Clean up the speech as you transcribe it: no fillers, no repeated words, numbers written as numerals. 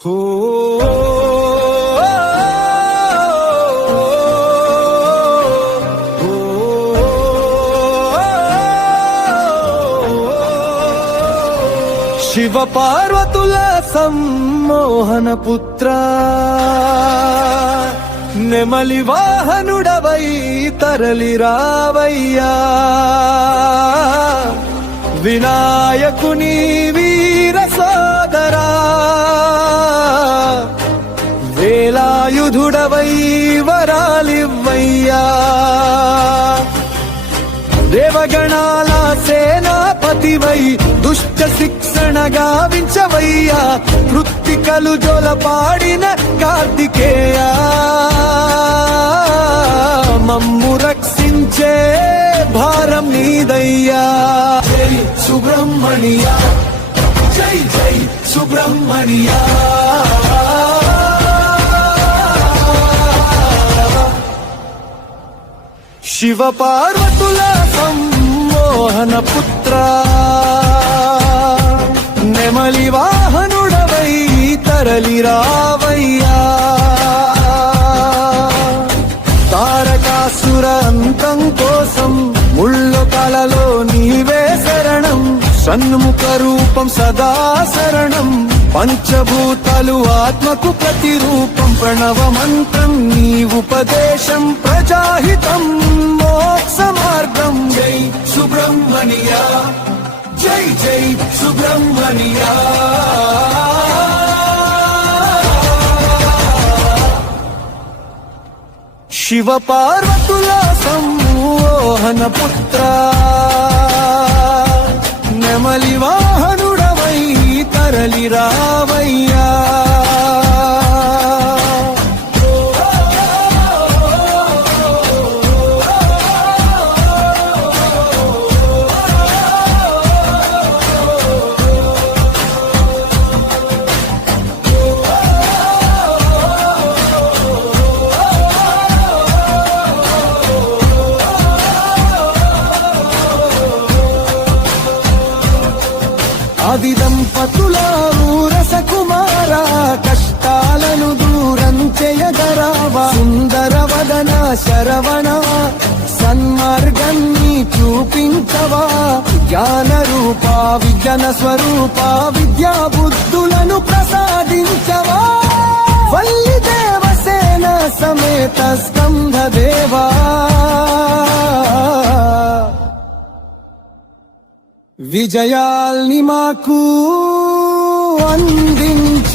హో శివ పార్వతుల సమ్మోహన పుత్ర నెమలి వాహనుడవై తరలి రావయ్యా వినాయకుని వీర సోదరా వేలాయుధుడవై వరాలివ్వయ్యా దేవగణాల సేనాపతివై దుష్ట శిక్షణ గావించవయ్యా కృత్తికలు జొలపాడిన కార్తికేయ మమ్ము రక్షించే భారం నీదయ్యా జై సుబ్రహ్మణ్య జై జై సుబ్రహ్మణ్య శివ పార్వతుల సమ్మోహన పుత్ర నెమలి వాహనుడవై తరలి రావయ్యా తారకాసుర అంతం కోసం ముళ్ళ కలలో నీవే శరణం షణ్ముఖ రూపం సదా శరణం పంచభూతాలు ఆత్మకు ప్రతిరూపం ప్రణవ మంత్రం నీ ఉపదేశం ప్రజాహితం మోక్ష మార్గం జై సుబ్రహ్మణ్య జై జై సుబ్రహ్మణ్య శివ పార్వతుల సమ్మోహన పుత్ర నెమలి వాహనుడవై తరలి రావయ్యా ఆది దంపతుల ఊరస కుమార కష్టాలను దూరం చేయగరావా సుందర వదన శరవణ సన్మార్గాన్ని చూపించవా జ్ఞాన రూప విజ్ఞాన స్వరూప విద్యా బుద్ధులను ప్రసాదించవా వల్లి దేవసేన సమేత స్కంధ దేవా విజయాల్ని మాకు అందించ